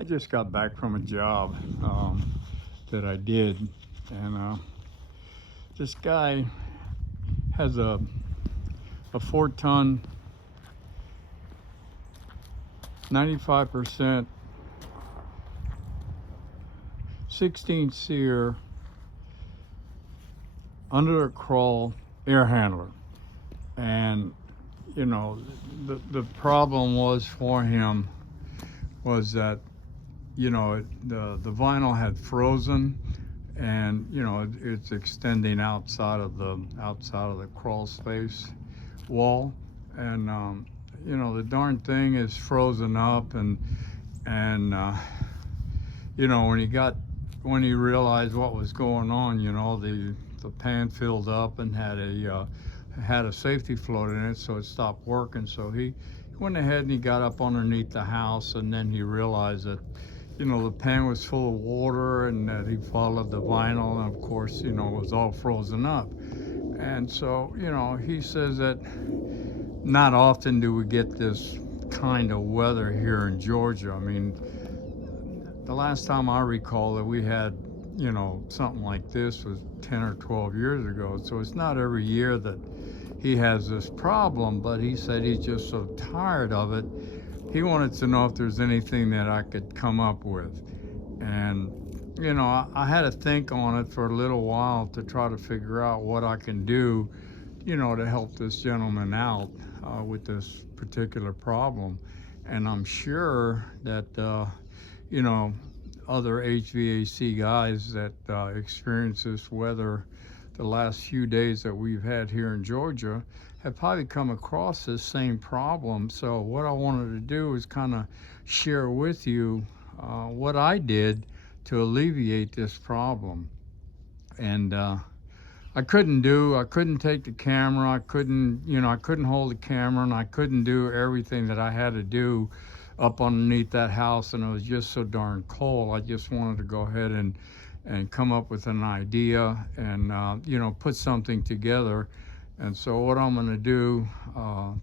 I just got back from a job that I did, and this guy has a 4-ton, 95% 16 seer under a crawl air handler. And you know, the problem was for him was that, you know, the vinyl had frozen, and you know it's extending outside of the crawl space wall, and you know, the darn thing is frozen up, and you know, when he realized what was going on, you know, the pan filled up and had a safety float in it, so it stopped working. So he went ahead and he got up underneath the house, and then he realized that, you know, the pan was full of water, and that he followed the vinyl, and of course, you know, it was all frozen up. And so, you know, he says that not often do we get this kind of weather here in Georgia. I mean, the last time I recall that we had, you know, something like this was 10 or 12 years ago. So it's not every year that he has this problem, but he said he's just so tired of it. He wanted to know if there's anything that I could come up with. And, you know, I had to think on it for a little while to try to figure out what I can do, you know, to help this gentleman out with this particular problem. And I'm sure that, you know, other HVAC guys that experience this weather the last few days that we've had here in Georgia have probably come across this same problem. So what I wanted to do is kind of share with you what I did to alleviate this problem. And I couldn't take the camera. I couldn't hold the camera, and I couldn't do everything that I had to do up underneath that house, and it was just so darn cold. I just wanted to go ahead and come up with an idea, and you know, put something together. And so what I'm going to do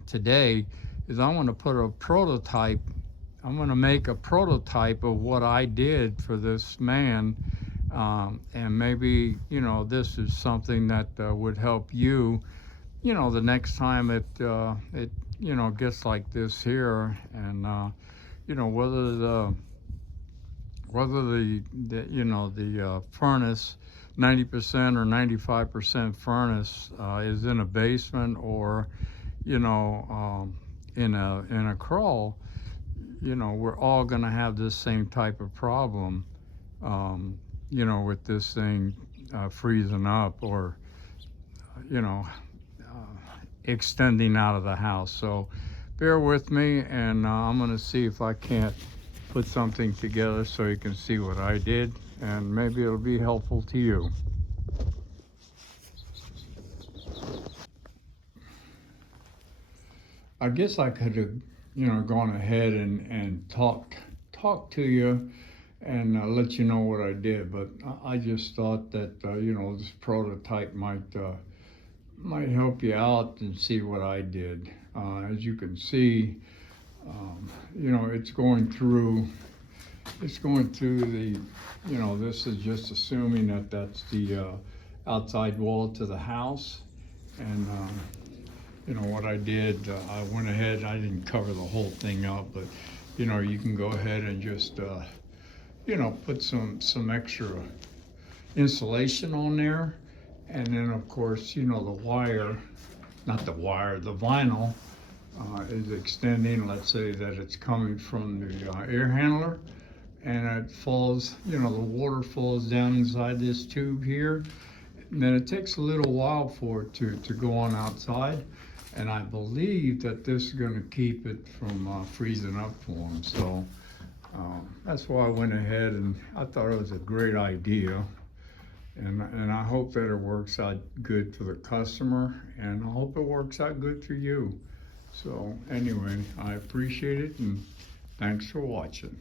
today is I'm going to put a prototype. I'm going to make a prototype of what I did for this man. And maybe, you know, this is something that would help you, you know, the next time it you know, gets like this here. And you know, whether the you know, the furnace, 90% or 95% furnace is in a basement, or, you know, in a crawl, you know, we're all going to have this same type of problem. You know, with this thing freezing up, or, you know, extending out of the house. So bear with me, and I'm going to see if I can't put something together so you can see what I did, and maybe it'll be helpful to you. I guess I could have, you know, gone ahead and talked to you and let you know what I did, but I just thought that you know, this prototype might help you out and see what I did. As you can see, you know, it's going through the, you know, this is just assuming that that's the outside wall to the house. And you know, what I did, I went ahead, I didn't cover the whole thing up, but you know, you can go ahead and just you know, put some extra insulation on there. And then of course, you know, the vinyl is extending. Let's say that it's coming from the air handler, and it falls, you know, the water falls down inside this tube here, and then it takes a little while for it to go on outside. And I believe that this is going to keep it from freezing up for them. So that's why I went ahead, and I thought it was a great idea. And I hope that it works out good for the customer, and I hope it works out good for you. So anyway, I appreciate it, and thanks for watching.